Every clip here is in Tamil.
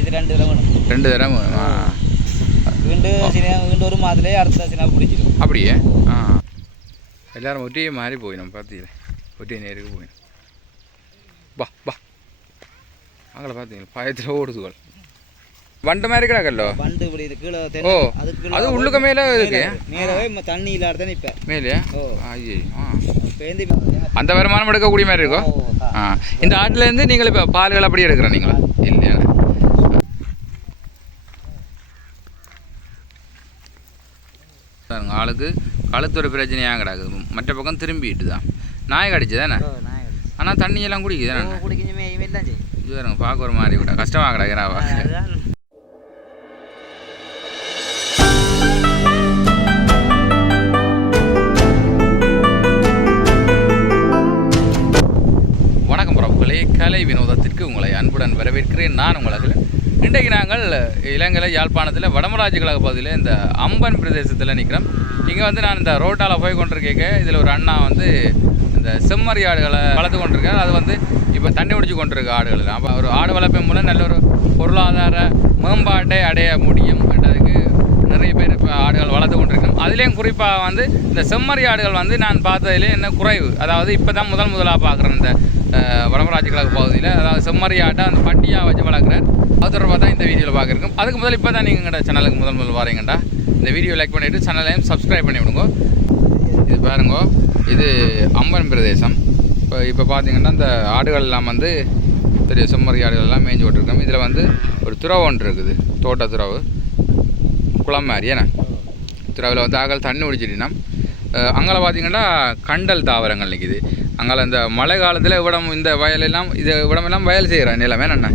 அடிச்சு ரெண்டு தடவை வேணும் ரெண்டு தரம் ஆ வீண்டு சின்ன வீண்டு ஒரு மாதத்துலேயே அடுத்த சின்ன பிடிச்சிடும் அப்படியே ஆ எல்லாரும் ஒட்டியே மாறி போயிடும் பார்த்தீங்களா ஒட்டிய நேருக்கு போயிடும் பா பா அங்கே பார்த்தீங்களா பயத்தில் ஓடுதுகள் வண்டு மாதிரி கிடக்கல்லோ பண்டு இப்படி இது கீழே ஓ அது உள்ளுக்க மேலே இருக்கு நேரவே ம- தண்ணி இல்லாத நிற்பேன் மேலே ஓ ஐயே அந்த வருமானம் எடுக்கக்கூடிய மாதிரி இருக்கும் இந்த ஆட்டிலேருந்து நீங்கள் இப்போ பால்கள் அப்படியே எடுக்கிற நீங்களா இல்லையா பாருங்க, ஆளுக்கு கழுத்து ஒரு பிரச்சனையாக கிடக்குது மற்ற பக்கம் திரும்பிட்டு தான் நாய் கடிச்சு. தானே ஆனால் தண்ணி எல்லாம் குடிக்குது தானே குடிக்கணுமே பாருங்க பார்க்க ஒரு மாதிரி கூட கஷ்டமாக கிடக்குறாவா கலை வினோதத்திற்கு உங்களை அன்புடன் வரவேற்கிறேன். நான் உங்களுக்கு இன்றைக்கு நாங்கள் இலங்கையில் யாழ்ப்பாணத்தில் வடமராஜ கழக பகுதியில் இந்த அம்பன் பிரதேசத்தில் நிற்கிறோம் இங்கே வந்து நான் இந்த ரோட்டால் போய் கொண்டிருக்கேக்க இதில் ஒரு அண்ணா வந்து இந்த செம்மறி ஆடுகளை வளர்த்து கொண்டிருக்கார். அது வந்து இப்போ தண்ணி குடிச்சு கொண்டிருக்க ஆடுகள். அப்போ ஒரு ஆடு வளர்ப்பின் மூலம் நல்ல ஒரு பொருளாதார மேம்பாட்டை அடைய முடியும் என்றதுக்கு நிறைய பேர் இப்போ ஆடுகள் வளர்த்து கொண்டிருக்கோம். அதுலேயும் குறிப்பாக வந்து இந்த செம்மறி ஆடுகள் வந்து நான் பார்த்ததுலேயே என்ன குறைவு? அதாவது இப்போ தான் முதல் முதலாக பார்க்குறேன் இந்த அஹ், வடமராஜ கிழக்கு பகுதியில். அதாவது செம்மறி ஆட்டை அந்த பட்டியாக வச்சு வளர்க்குறேன் அது தொடர்பாக தான் இந்த வீடியோவில் பார்க்குறோம். அதுக்கு முதல் இப்போ தான் நீங்கள் எங்கள்ட சேனலுக்கு முதல் முதல் வரீங்கண்டா இந்த வீடியோ லைக் பண்ணிவிட்டு சேனலையும் சப்ஸ்கிரைப் பண்ணி விடுங்க. இது பாருங்க இது அம்பன் பிரதேசம். இப்போ இப்போ பார்த்தீங்கன்னா இந்த ஆடுகள் எல்லாம் வந்து பெரிய செம்மறி ஆடுகள் எல்லாம் மேய்ஞ்சி விட்டுருக்கோம் இதில் வந்து ஒரு துறவு ஒன்று இருக்குது தோட்ட துறவு. குளம் மாதிரி ஏன்னா துறவில் வந்து ஆகல் தண்ணி குடிச்சிட்டினா. அங்கே பார்த்தீங்கன்னா கண்டல் தாவரங்கள் நிற்கிது அங்கே இந்த மழை காலத்தில் இவ்விடம் இந்த வயலெல்லாம் இது இவ்விடமெல்லாம் வயல் செய்கிற நிலம் என்ன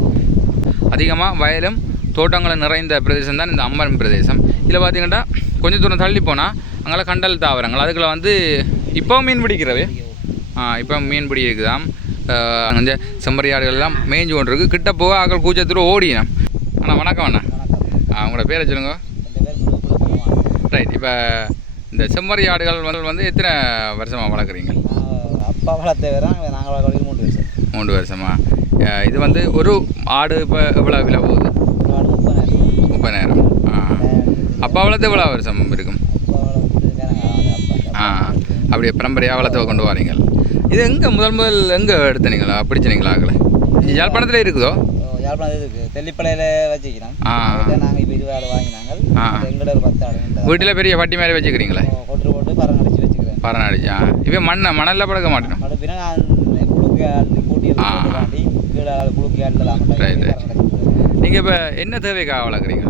அதிகமாக வயலும் தோட்டங்களும் நிறைந்த பிரதேசம் தான் இந்த அம்மன் பிரதேசம். இதில் பார்த்தீங்கன்னா கொஞ்சம் தூரம் தள்ளி போனால் அங்கெல்லாம் கண்டல் தாவரங்கள். அதுக்குள்ள வந்து இப்போ மீன் பிடிக்கிறவே ஆ இப்போ மீன் பிடி இருக்குதாம் அங்கே செம்மறி ஆடுகள் எல்லாம் மேய்ஞ்சு கொண்டு இருக்கு கிட்ட போக ஆக்கள் கூச்சத்தூரம் ஓடினோம். அண்ணா வணக்கம் அண்ணா. உங்களோட பேரை சொல்லுங்க. ரைட் இப்போ இந்த செம்மறி ஆடுகள் வந்து வந்து எத்தனை வருஷமாக வளர்க்குறீங்க? அப்பா வளர்த்த வேற நாங்கள் வளர்க்க மூன்று வருஷம். மூன்று வருஷமா? இது வந்து ஒரு ஆடு இப்போ எவ்வளோ விலை போகுது? ஒரு முப்பதாயிரம். அப்பா வளர்த்து எவ்வளோ வருஷம் இருக்கும்? அப்பா வளர்த்து வேறாங்க ஆ. அப்பா அப்படியே பரம்பரையாக வளர்த்து கொண்டு வரீங்க. இது எங்கே முதல் முதல் எங்கே எடுத்தனீங்களா பிடிச்சனீங்களா ஆகலை யாழ்ப்பாணத்தில் இருக்குதோ? ஒரு. வீட்டில் பெரிய வட்டி மாதிரி வச்சுக்கிறீங்களே? ஓ, கொட்டு போட்டு பரம் அடிச்சு வச்சுக்கிறேன் பரண அடிச்சா இப்போ மண்ணை மணலில் பழக்க மாட்டேன்? நீங்கள் இப்போ என்ன தேவைக்காக வளர்க்குறீங்க?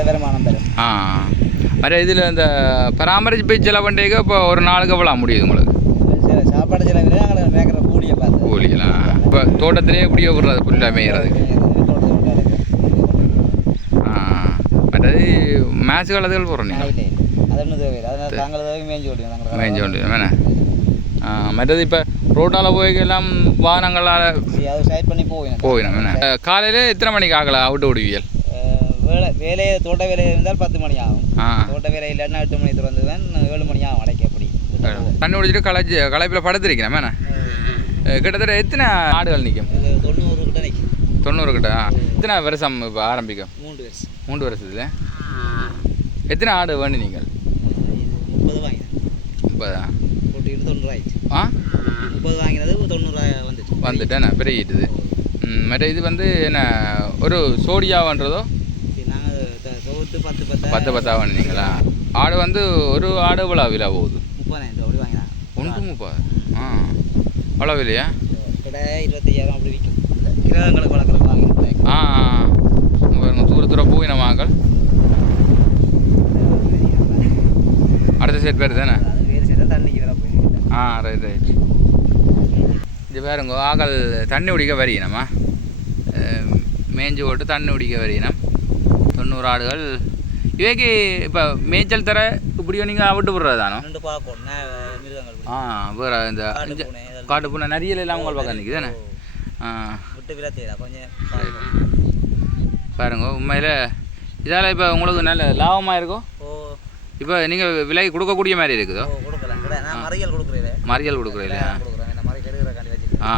வருமானம் தரும். ஆ மற்ற இதில் இந்த பராமரிப்பு செலவு பண்ணுறீங்க இப்போ ஒரு நாளுக்கு எவ்வளோ முடியுது உங்களுக்கு? சாப்பாடு மேய்க்கிற கூலியை பார்த்து. கூலிக்கலாம் இப்போ தோட்டத்திலே இப்படியே விடுறது புல்ல மேய்கிறதுக்கு ஆ மற்றது மேட்ச் காலத்துகள் போகிறோம் நீங்கள் மேய்ஞ்சி கொண்டு வேணே மற்றது இப்போ ரோட்டால் போய்க்கெல்லாம் வாகனங்களால் சைட் பண்ணி போவேன் போயிடும் வேணே காலையில் எத்தனை மணிக்கு ஆகலை அவுட்டு விடுவியல் வேலை வேலையை தோட்ட வேலை இருந்தால் பத்து மணி ஆகும் தோட்ட வேலை இல்லைன்னா எட்டு மணி திறந்துதான் ஏழு மணி ஆகும் அடைக்க அப்படி தண்ணி குடிச்சிட்டு களைச்சி களைப்பில் படுத்திருக்கிறேன் வேணே கிட்டத்தட்ட எத்தனை ஆடுகள் நிற்கும் தொண்ணூறு கிட்ட நிற்கும் தொண்ணூறு கிட்ட. எத்தனை வருஷம் இப்போ ஆரம்பிக்கும் மூன்று வருஷம் மூன்று வருஷத்துல எத்தனை ஆடு வேணும் நீங்கள் முப்பது வாங்கினேன் முப்பதா கூட்டிட்டு தொண்ணூறு ஆயிடுச்சு. ஆ? முப்பது வாங்கினது தொண்ணூறு வந்துச்சு. வந்துட்டேண்ணே பெருகிட்டுது. ம் மற்ற இது வந்து என்ன ஒரு சோடியாவன்றதோ? நாங்கள் தொகுத்து பத்து பத்து பத்து பத்தா வேணுங்களா ஆடு வந்து ஒரு ஆடு இவ்வளோ விலை போகுது? முப்பதாயிரம் ரூபா வாங்கினாங்க. ஒன்று முப்பது ஆ. அவ்வளோ விலையா? கடை இருபத்தையாயிரம் அப்படி விற்கும் கிரகங்களுக்கு வளர்க்குறதுக்கு வாங்கினேன் ஆ பாருங்க தூர தூர போயின வாங்கல் அடுத்த செட் பேர் தானே? வேறு வேற போயிருக்கேன் ஆ ரைட் ரைட் இது பாருங்க ஆகல் தண்ணி குடிக்க வரையினம்மா மேய்ஞ்சி போட்டு தண்ணி குடிக்க வரையினம் தொண்ணூறு ஆடுகள். இவைக்கு இப்போ மேய்ச்சல் தர இப்படியோ நீங்கள் அவிட்டு விடுறது ஆ வேறு இந்த காட்டு பூனை நரியல் எல்லாம் உங்கள் பக்கம் நிற்குது தானே? விட்டு. பாருங்க உண்மையில் இதால் இப்போ உங்களுக்கு நல்ல லாபமாக இருக்கும் ஓ. இப்போ நீங்கள் விலை கொடுக்கக்கூடிய மாதிரி இருக்குதோ? மறியல் கெடுக்கிறக்காண்டி வச்சுருக்கேன் ஆ.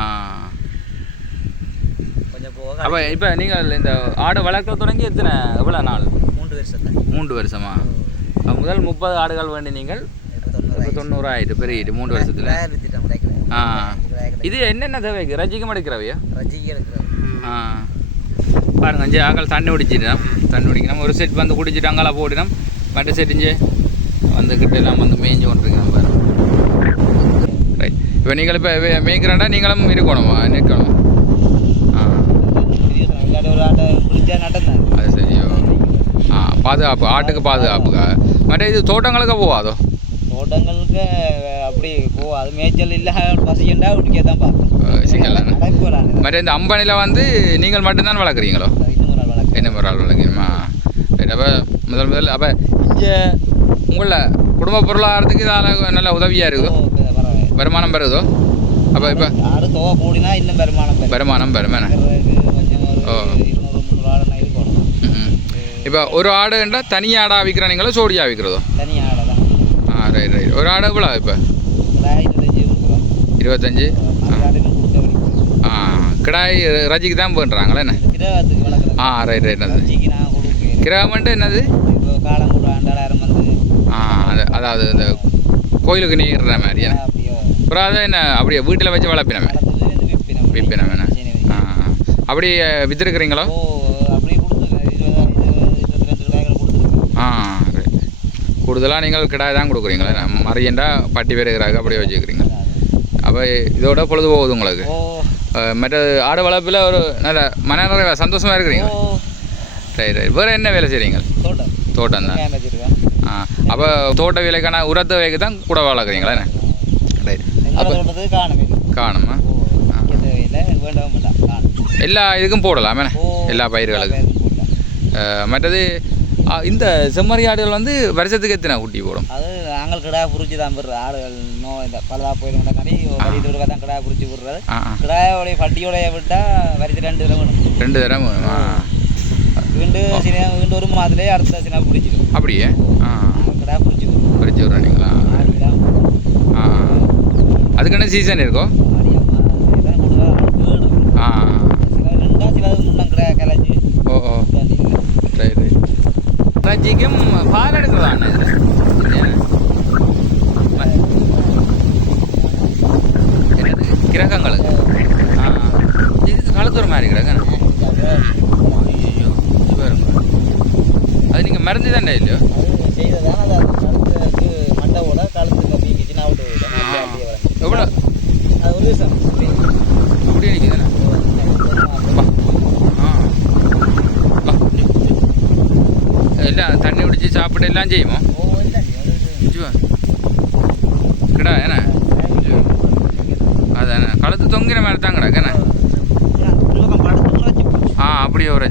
அப்போ இப்போ நீங்கள் இந்த ஆடு வளர்க்க தொடங்கி எத்தனை எவ்வளோ நாள்? மூன்று வருஷம் மூன்று வருஷமா? முதல் முப்பது ஆடுகள் வேண்டி நீங்கள் தொண்ணூறு ஆயிட்டு பெருகிட்டு மூன்று வருஷத்தில். ஆ. இது என்னென்ன தேவைக்கு? ரஜிக்கும் எடுக்கிறவையா ஆ. பாருங்க அஞ்சு ஆக்கள் தண்ணி குடிச்சிட்டோம். தண்ணி குடிக்கணும். ஒரு செட் வந்து குடிச்சிட்டு அங்கால போடினோம் மற்ற செட் இஞ்சு வந்து கிட்ட எல்லாம் வந்து மேய்ஞ்சு கொண்டிருக்கோம் பாருங்க. ரைட் இப்போ நீங்கள் இப்போ மேய்க்கிறாண்டா நீங்களும் இருக்கணுமா? நிற்கணும். ஆ. அது சரியோ ஆ பாதுகாப்பு ஆட்டுக்கு பாதுகாப்புக்கா? மற்ற இது தோட்டங்களுக்கு போவாதோ தோட்டங்களுக்கு அப்படி போ அது மேய்ச்சல் இல்லை பசிக்கண்டா விட்டுக்கே தான் விளாண்டு மற்ற இந்த அம்பனியில் வந்து நீங்கள் மட்டும்தான் வளர்க்குறீங்களோ? இன்னும் ஒரு ஆள் வளர்க்கணுமா அப்போ முதல் முதல் அப்போ இங்கே உங்களில் குடும்ப பொருளாதாரத்துக்கு இதால் நல்ல உதவியாக பரவாயில்ல வருமானம் பெறுதோ? அப்போ இப்போ ஆடு தொகை கூடினா இன்னும் வருமானம் வருமானம் ஒரு ஓ. இப்போ ஒரு ஆடுன்றா தனி ஆடாக விற்கிறீங்களோ சோடியாக விற்கிறதோ தனி ஆடை தான் ஆ ரைட் ரைட் ஒரு ஆடு எவ்வளோ இப்போ இருபத்தஞ்சு ஆ கிடாய் ரஜிக்கு தான் பண்ணுறாங்களே என்ன ஆ ரைட் ரைட் அது கிராமன்ட்டு என்னது ஆ அது அதாவது இந்த கோயிலுக்கு நீர்ற மாதிரி என்ன அப்புறம் அதை என்ன? அப்படியே வீட்டில் வச்சு வளர்ப்பினமே? விற்பினம் ஆ அப்படி விற்றுருக்குறீங்களோ ஆ கூடுதலாக நீங்கள் கிடாய் தான் கொடுக்குறீங்களே? மறியண்டா பட்டி பெருகிறாங்க அப்படியே வச்சுக்கிறீங்க. அப்போ இதோட பொழுது போகுது உங்களுக்கு மற்ற ஆடு வளர்ப்பில் ஒரு நல்ல மன நிறைவா சந்தோஷமாக இருக்கிறீங்க ரைட் ரைட் வேறு என்ன வேலை செய்கிறீங்க தோட்டம். தோட்டம் தான். ஆ அப்போ தோட்ட வேலைக்கான உரத்த வேலைக்கு தான் கூட வளர்க்குறீங்களா என்ன? காணும் எல்லா இதுக்கும் போடலாமே எல்லா பயிர்களுக்கும் மற்றது இந்த செம்மறி ஆடுகள் வந்து வருஷத்துக்கு எத்தனை குட்டி போடும் அது நாங்கள் கிடா புரிச்சு தான் விடுறது ஆடுகள் நோ இந்த பலதா போயிருந்த கடி வரி தூரம் தான் கிடா புரிச்சு விடுறது கிடாயோடைய பட்டியோடைய விட்டா வரிச்சு ரெண்டு தடவை வேணும் ரெண்டு தரம் ஆ வீண்டு சின வீண்டு ஒரு மாதத்துலேயே அடுத்த சின பிடிச்சிடும் அப்படியே கிடா புரிச்சு விடுறோம் பறிச்சு விட்றீங்களா அதுக்கான சீசன் இருக்கும். ஆடி ஆ. ஓ ஓ. ரைட் ரைட் ரஜிக்கும் பால் எடுக்கிறதா அண்ணா? இதில் கிரகங்களுக்கு ஆ. இதுக்கு கழுத்துற மாதிரி கிரகம். ஐயோ அது நீங்கள் மருந்து தானே இல்லையோ அது செய்ததான அது கழுத்துக்கு மண்டவோட கழுத்துக்கு அப்படிங்கிச்சுன்னா அவுட்டு அப்படியே வரேன் எவ்வளோ? அது ஒரு விஷயம் இப்படி நிற்குதானே எல்லாம் தண்ணி குடிச்சு சாப்பிட்டு எல்லாம் செய்யுமோ? ஓ கிடா என்ன அதானே. கழுத்து தொங்கிற மாதிரி தான் கிடக்கண்ணே ஆ அப்படியே ஒரு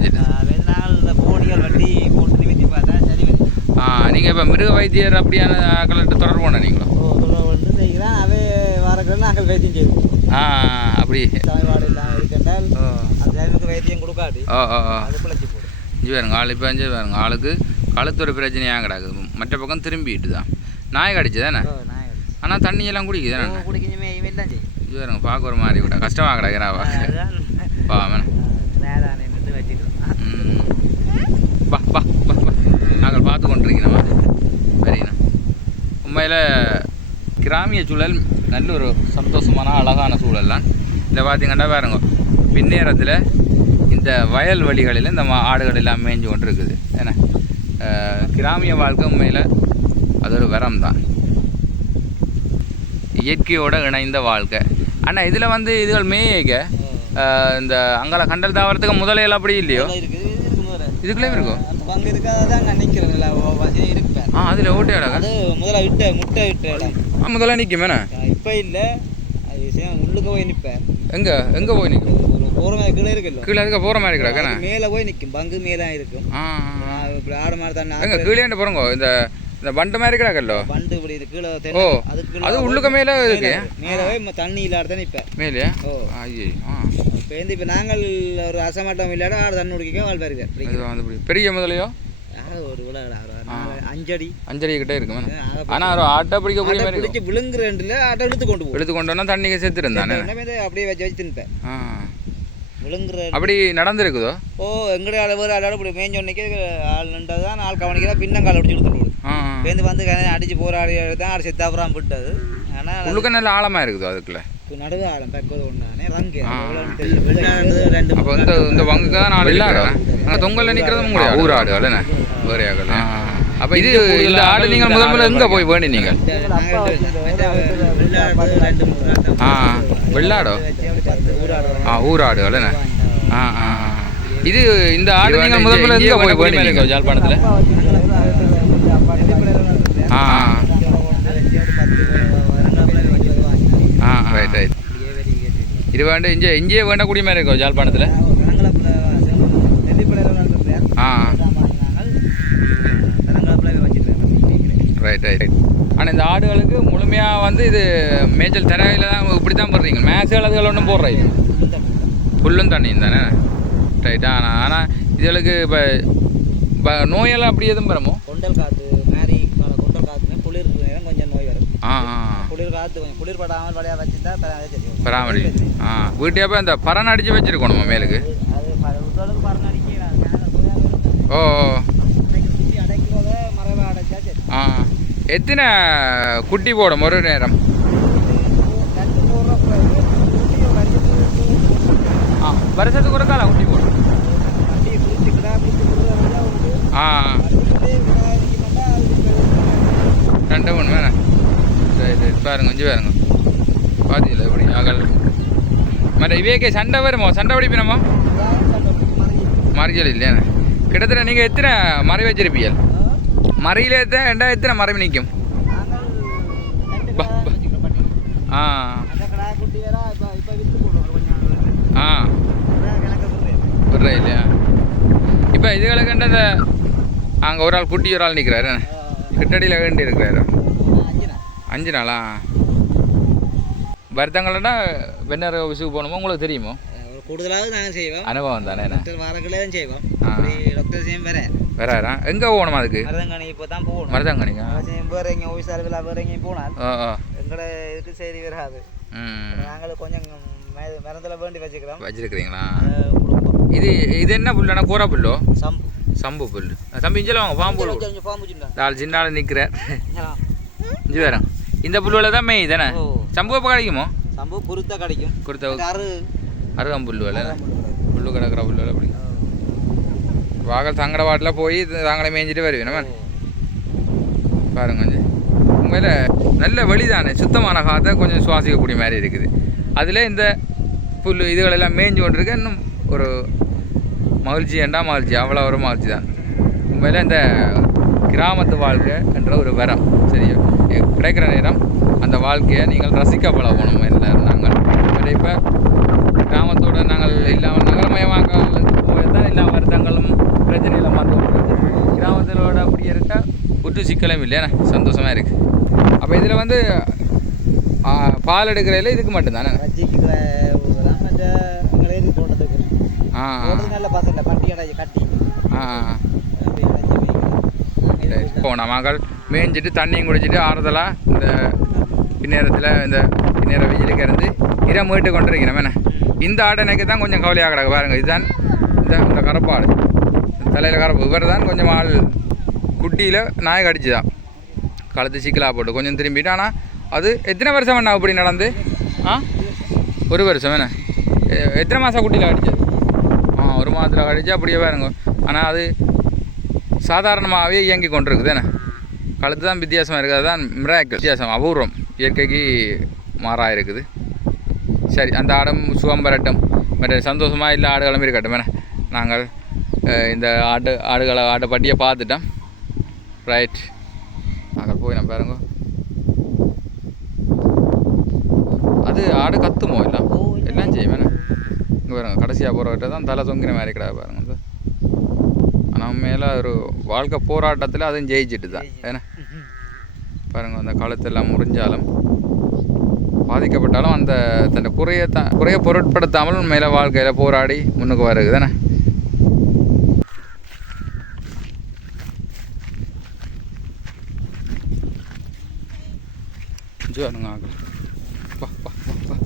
ஆ நீங்கள் இப்போ மிருக வைத்தியர் அப்படியான கலெக்டர் தொடர்பு பண்ண நீங்களோ ஆ அப்படி. ஓ. ஓ ஓ ஓ. இஞ்சி பாருங்க ஆள் இப்போ இஞ்சி பாருங்க ஆளுக்கு கழுத்து ஒரு பிரச்சனையாக கிடக்குது மற்ற பக்கம் திரும்பிட்டு தான். நாய் கடிச்சு தானே? ஆனால் தண்ணி எல்லாம் குடிக்குது தானே? இஞ்சி பாருங்க பார்க்க ஒரு மாதிரி கூட. கஷ்டமாக கிடக்குறா வா வேணாம் ம். வா வா வா வா. நாங்கள் பார்த்து கொண்டிருக்கிறோம். சரிண்ணா உண்மையில் கிராமிய சூழல் நல்ல ஒரு சந்தோஷமான அழகான சூழல் தான் இந்த பார்த்தீங்கன்னா பாருங்க. பின்னேரத்தில் இந்த வயல் வெளிகளில் இந்த ஆடுகள் எல்லாம் மேய்ஞ்சு கொண்டு இருக்குது ஏன்னா கிராமிய வாழ்க்கை உண்மையில் அது ஒரு வரம் தான். இயற்கையோட இணைந்த வாழ்க்கை. ஆனால் இதில் வந்து இதுகள் மேய்க்க இந்த அங்கால கண்டல் தாவரத்துக்கு முதலையெல்லாம் அப்படி இல்லையோ? இதுக்குள்ளேயும் இருக்கோ பங்கு இருக்காதான் நான் நிற்கிறேன். இருப்பேன். ஆ அதில் ஓட்டை அழகா அது முதல்ல விட்ட முட்டை விட்ட முதல்ல நிற்குமேண்ணே இப்போ இல்லை. அது உள்ளுக்க போய் நிற்பேன் எங்கே? எங்கே போய் நிற்கும் போகிற கீழே இருக்குல்ல. கீழே இருக்க போகிற மாதிரி அது மேலே போய் நிற்கும் பங்கு மேலே இருக்கும். இப்படி ஆடு மாடு தான் எங்க கீழே போகிறோங்க இந்த இந்த பண்டு மாதிரி கிடக்கல்லோ? பண்டு இப்படி இது கீழே ஓ அது உள்ளுக்க மேலே இருக்கு? மேலே போய் தண்ணி இல்லாத தான் நிற்பேன் மேலே? ஓ. ஐயோ ஆ. இப்போ வந்து இப்போ நாங்கள் ஒரு அசமாட்டம் இல்லாட ஆடு தண்ணி குடிக்க வாழ் பாருங்க இது வந்து இப்படி பெரிய முதலையோ? ஒரு விழா அஞ்சடி. அஞ்சடி கிட்டே இருக்குமே ஆக ஆனால் ஒரு ஆட்டை பிடிக்கக்கூடிய மாதிரி. பிடிச்சி விழுங்குறேன்ல ஆட்டை இழுத்து கொண்டு போகும். எடுத்து கொண்டோன்னா தண்ணிக்கு உடனே வந்து அப்படியே வச்சு விழுங்குற அப்படி நடந்திருக்குதோ? ஓ எங்கடைய ஆள் வேறு ஆளோட இப்படி மேஞ்சொன்னைக்கு ஆள் நின்றது தான் ஆள் கவனிக்கிறா பின்னங்கால் அடிச்சு ஆ ஆ. பேருந்து வந்து அடிச்சு போராடி தான் ஆடு செத்தாப்புறம் விட்டது. ஆனால் உள்ளுக்க நல்ல ஆழமாக இருக்குதோ அதுக்குள்ள? நடுவு ஆடம் பக்கத்து ஒன்றானே ரங்கு. அப்போ இந்த இந்த வங்குக்கு தான் நாலு வெள்ளாடா அங்கே தொங்கல்ல நிற்கிறது உங்களுடைய ஊராடு அல்லண்ணே வேறு ஆகல அப்போ இது இந்த ஆடு நீங்கள் முதல் முதல்ல எங்கே போய் வேண்டி நீங்கள் ஆ. வெள்ளாடோ? ஆ ஊராடு அல்லண்ணே ஆ ஆ. இது இந்த ஆடு நீங்கள் முதல் முதல்ல எங்கே போய் வேண்டி நீங்கள் ஜாழ்ப்பாணத்தில். ஆ. ஆ. ரைட் ரைட் இது வேண்ட இங்கே இங்கேயே வேண்டக்கூடிய மாதிரி இருக்கும் ஜாழ்ப்பாணத்தில்? ரைட் ரைட் ஆனால் இந்த ஆடுகளுக்கு முழுமையாக வந்து இது மேய்ச்சல் தரையில் தான் இப்படி தான் போடுறீங்க. மேய்ச்சல் அதுகள் ஒன்றும் போடுறீங்க புல்லும் தண்ணியும் தானே? ரைட் ஆனால் ஆனால் இதுகளுக்கு இப்போ நோயெல்லாம் அப்படி எதுவும் பெறமோ கொண்டல் காத்து மாரி கொண்டல் காத்துமே குளிர் நேரம் கொஞ்சம் நோய் வரும். ஆ ஆ. குளிர் காத்து கொஞ்சம் குளிர் படாமல் வச்சுட்டா தெரியும் பராமரி ஆ வீட்டே போய் அந்த பறன் அடித்து வச்சுருக்கணுமா மேலுக்கு அது உடலுக்கு பறந்து அடிக்கிறாங்க ஓ ஓ. அடைக்கிறத மரபை அடைச்சா சரி ஆ எத்தனை குட்டி போடும் ஒரு நேரம்? ஆ வருஷத்துக்கு ஒரு காலம் குட்டி போடும். ஆ ரெண்டு மூணு வேணே சரி சரி பாருங்க கொஞ்சம் பாருங்க. பாத்தீங்களா எப்படி அகல். மற்ற இவைக்கே சண்டை வருமோ? சண்டை பிடிப்பினமோ? மறியல் இல்லையாண்ணே கிட்டத்தட்ட நீங்கள் எத்தனை மறை வச்சிருப்பீங்க மறையில எத்தனை ரெண்டா எத்தனை மறை நிற்கும். ஆ ஆ. விட்றேன் இல்லையா? இப்போ இதுகளை கண்ட இந்த அங்கே ஒரு ஆள் குட்டி ஒரு ஆள் நிற்கிறாரு கிட்டடியில் வேண்டி இருக்கிறாரு. அஞ்சு நாளா? வருத்தங்கள்னா வெண்ணர் விசுக்கு போகணுமோ? உங்களுக்கு தெரியுமோ? கூடுதலாக நாங்கள் செய்வோம். அனுபவம் தானே வாரங்களே தான் செய்வோம். டாக்டர் செய்யும் வேற வேறாரா எங்கே போகணும் அதுக்கு? மருதங்கனி இப்போ தான் போகணும். மருதாங்கனிங்க அவசியம் வேற எங்கேயும் ஓய்ஸ் அளவில் வேற எங்கேயும் போனால் எங்களோட இதுக்கு செய்தி வராது. ம். நாங்கள் கொஞ்சம் மெ- மருந்துல வேண்டி வச்சுக்கிறோம். வச்சிருக்கிறீங்களா? இது இது என்ன புல்லுனா கூரை புல்லோ? சம்பு. சம்பு புல் தம்பி இஞ்சில் வாங்க பாம்பு பாம்பு நாலு சின்ன ஆள் நிற்கிறார் இஞ்சி வேறேன் இந்த புல்லுவில் தான் மேய் தானே சம்பு எப்போ கிடைக்குமோ? சம்பு பொருத்தா கிடைக்கும். கொடுத்த அரு அருகம் புல்லு வேலை. புல்லு கிடக்கிற புல்லு வேலை வாகல் தங்கட வாட்டில் போய் இது தாங்களே மேய்ஞ்சிட்டு வருவேன் நம்ம பாருங்க கொஞ்சம் உண்மையில் நல்ல வழி தானே சுத்தமான காற்றை கொஞ்சம் சுவாசிக்கக்கூடிய மாதிரி இருக்குது அதில் இந்த புல் இதுகளெல்லாம் மேய்ஞ்சு கொண்டிருக்க இன்னும் ஒரு மகிழ்ச்சி ஏண்டா மகிழ்ச்சி அவ்வளோ ஒரு மகிழ்ச்சி தான் உண்மையில் இந்த கிராமத்து வாழ்க்கை என்ற ஒரு வரம் சரியா கிடைக்கிற நேரம் அந்த வாழ்க்கையை நீங்கள் ரசிக்க பழகணும் எல்லாரும் நாங்கள் இப்போ கிராமத்தோட நாங்கள் இல்லாமல் நகரமயமாக போய் தான் எல்லா வருத்தங்களும் பிரச்சனைகளும் வந்து கொண்டிருக்கு. கிராமத்திலோட அப்படி இருக்க உற்று சிக்கலும் இல்லையா? சந்தோஷமாக இருக்குது அப்போ இதில் வந்து பால் எடுக்கிறதுல இதுக்கு மட்டும்தானே? ஆ கட்டி. போன மகள் மேய்ஞ்சிட்டு தண்ணியும் குடிச்சிட்டு ஆறுதலாக இந்த பின்னேரத்தில் இந்த பின்னேர வெயிலுக்கு இருந்து இரை மீட்டு கொண்டிருக்கிறேன் என்ன? இந்த ஆடனைக்கு தான் கொஞ்சம் கவலையாக கிடக்கு பாருங்க. இதுதான் இந்த இந்த கரப்பாடு. தலையில் கரப்பு இவர் தான் கொஞ்சம் ஆள் குட்டியில் நாய் கடிச்சுதான் கழுத்து சிக்கலாக போட்டு கொஞ்சம் திரும்பிட்டு ஆனால் அது எத்தனை வருஷம் வேணா இப்படி நடந்து? ஆ? ஒரு வருஷம் வேணா எத்தனை மாதம் குட்டியில் கடிச்சது ஆ ஒரு மாதத்தில் கடிச்சு அப்படியே பாருங்க. ஆனால் அது சாதாரணமாகவே இயங்கி கொண்டிருக்குது தானே கழுத்து தான் வித்தியாசமாக இருக்குது. அதுதான் மிராக்கிள் வித்தியாசம் அபூர்வம். இயற்கைக்கு மாறாக இருக்குது. சரி அந்த ஆடம் சுகம் பெறட்டும் மற்ற சந்தோஷமாக இல்லை ஆடுகளும் இருக்கட்டும் என்ன? நாங்கள் இந்த ஆடு ஆடுகளை ஆடு பட்டியை பார்த்துட்டோம். ரைட் நாங்கள் போய் நம்ம பாருங்க. அது ஆடு கத்துமோ எல்லாம் எல்லாம் செய்யும் என்ன இங்கே பாருங்க கடைசியாக போகிறவர்கிட்ட தான் தலை தொங்கின மாதிரி கிடா பாருங்க. ஆனால் மேலே ஒரு வாழ்க்கை போராட்டத்தில் அதுவும் ஜெயிச்சிட்டு தான். ஏன்னா பாருங்க அந்த காலத்தெல்லாம் முறிஞ்சாலும் பாதிக்கப்பட்டாலும் அந்த தன் குறைய தான் குறைய பொருட்படுத்தாமல் மேலே வாழ்க்கையில் போராடி முன்னுக்கு வருது. தானே Diyan ang aga. Pa, pa, pa, pa.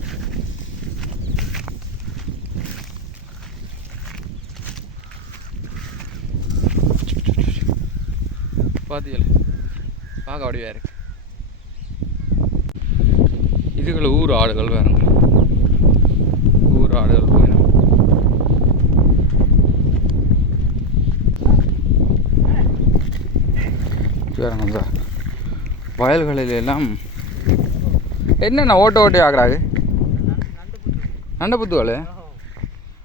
பார்த்தீங்களே பார்க்க அப்படியே இருக்கு இதுகளை ஊர் ஆடுகள் வேணுங்க ஊர் ஆடுகள் போயிடும் வேறங்க வயல்களில் எல்லாம் என்னென்ன ஓட்ட ஓட்டி ஆகுறாங்க நண்டபுத்துவாள்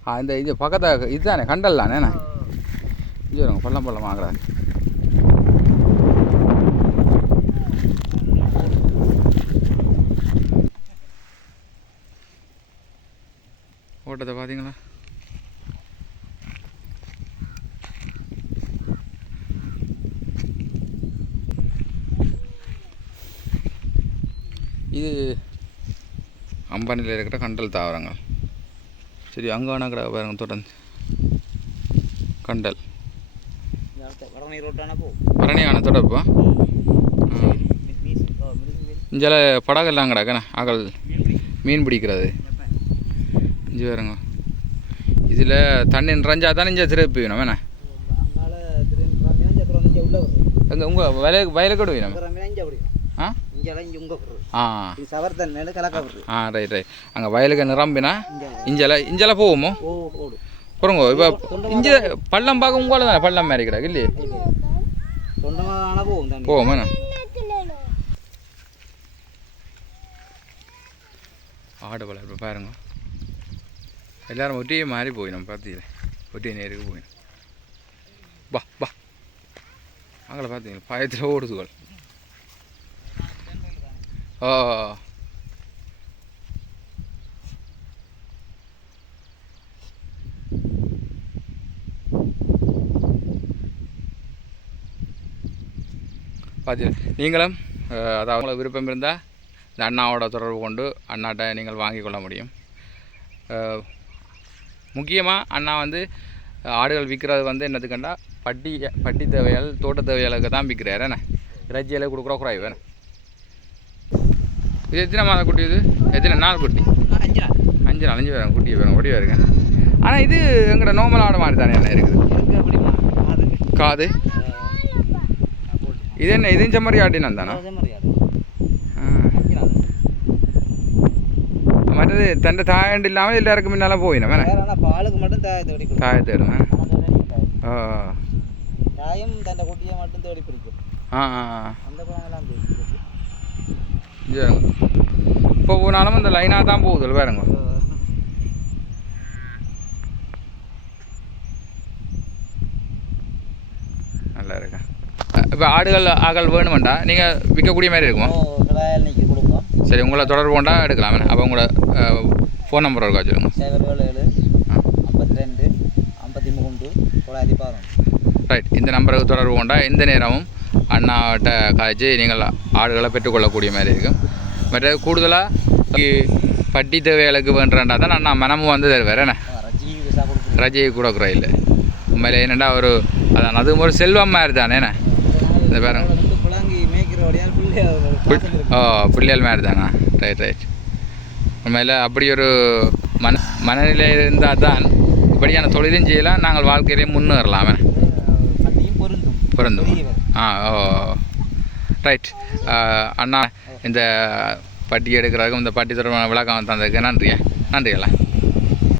ஆ இந்த இது பக்கத்தில் இதுதானே கண்டல் தானே இங்கே வருங்க பள்ளம் பள்ளம் ஆகிறாரு ஓட்டத்தை பார்த்தீங்களா? இது அம்பானியில் இருக்கிற கண்டல் தாவரங்கள். சரி அங்கே வேணா கடை பாருங்க தொடர்ந்து. கண்டல். வடமணி ரோட்டான போ பரணியான தொடர்பா இங்கே படகெல்லாம் கிடக்கண்ணே அகல் மீன் பிடிக்கிறது. இஞ்சி வேறுங்க இதில் தண்ணி நிறைஞ்சா தானே இங்கே திருப்பி வேணும் வேணா இங்கே எங்கே உங்கள் வயல வயலுக்கடு வேணும் அப்புறம் மினஞ்ச அப்படி ஆ? இங்கெல்லாம் இங்கே அங்கே வயலுக்கு நிரம்பினா இங்கே. இஞ்செல்லாம் இஞ்செல்லாம் போவோமோ ஓ ஓடு. போகிறோங்க இப்போ இங்கே பள்ளம் பார்க்க உங்களால் தானே? பள்ளம் மாதிரி கிடக்கு இல்லையே போவோம் ஆடு வளர்ப்பு பாருங்க. எல்லாரும் ஒட்டியே மாறி போயிடும் பார்த்தீங்களே ஒட்டிய நேருக்கு போயிடும் பா பா அங்கே பார்த்தீங்களா பயத்தில் ஓடுதுகள். ஓ பார்த்தீங்க நீங்களும் அஹ், அதாவது விருப்பம் இருந்தால் இந்த அண்ணாவோட தொடர்பு கொண்டு அண்ணாட்ட நீங்கள் வாங்கிக் கொள்ள முடியும். முக்கியமாக அண்ணா வந்து ஆடுகள் விற்கிறது வந்து என்னதுக்கண்டா பட்டி பட்டி தேவையால் தோட்ட தேவையாளுக்கு தான் விற்கிறாரு என்ன? இறைச்சியில் கொடுக்குற குறைவு வேணும் இது எத்தனை மாதம் குட்டி இது? எத்தனை நாள் குட்டி? அஞ்சு நாள். அஞ்சு நாள் அஞ்சு பேரும் குட்டி வேணும் ஒடி வருங்க ஆனால் இது எங்களோட நோமல் ஆடு மாதிரி தானே என்ன இருக்குது? காது? இது என்ன இது செம்மறி ஆட்டினா தானே? மற்றது தன்னை தாயண்டு இல்லாமல் எல்லாருக்கும் முன்னால் போயினா வேணா பாலுக்கு மட்டும் தாயத்தை தாயை தேடுவேன் தாயம் தன்னை குட்டியை மட்டும் தேடி பிடிக்கும். ஆ. ஆ இப்போ போனாலும் இந்த லைனாக தான் போகுது வேறங்க நல்லா இருக்கா? இப்போ ஆடுகள் ஆகல் வேணுமெண்டா? நீங்கள் விற்கக்கூடிய மாதிரி இருக்குமா? சரி உங்களை தொடர்பு கொண்டா எடுக்கலாம். அப்போ உங்களோட ஃபோன் நம்பர் இருக்கா சொல்லுங்க சைபர் ஏழு ஏழு ஐம்பத்தி ரெண்டு ஐம்பத்தி மூன்று தொள்ளாயிரத்தி பதினொன்று. ரைட் இந்த நம்பருக்கு தொடர்பு கொண்டா எந்த நேரமும் அண்ணாட்ட காய்ச்சி நீங்கள் ஆடுகளை பெற்றுக்கொள்ளக்கூடிய மாதிரி இருக்கும். மற்ற கூடுதலாக பட்டி தேவைகளுக்கு வேண்டுறா தான் அண்ணா மனமும் வந்து தருவார். என்ன? ரஜையை கொடுக்குற இல்லை. உண்மையில என்னடா ஒரு அதான் அது ஒரு செல்வம் மாதிரி தானே என்ன? இந்த பாருங்க. ஓ பிள்ளைகள் மாதிரி தானா? ரைட் ரைட் உண்மையில் அப்படி ஒரு மன மனநிலை இருந்தால் தான் இப்படியான தொழிலும் செய்யலாம். நாங்கள் வாழ்க்கையிலே முன்னேறலாம் பொருந்தும். பொருந்தும். ஆ ஓ. ரைட் அண்ணா இந்த பட்டி எடுக்கிறதுக்கும் இந்த பட்டி தொடர்பான விளக்கம் தந்ததுக்கு நன்றியா. நன்றிகளா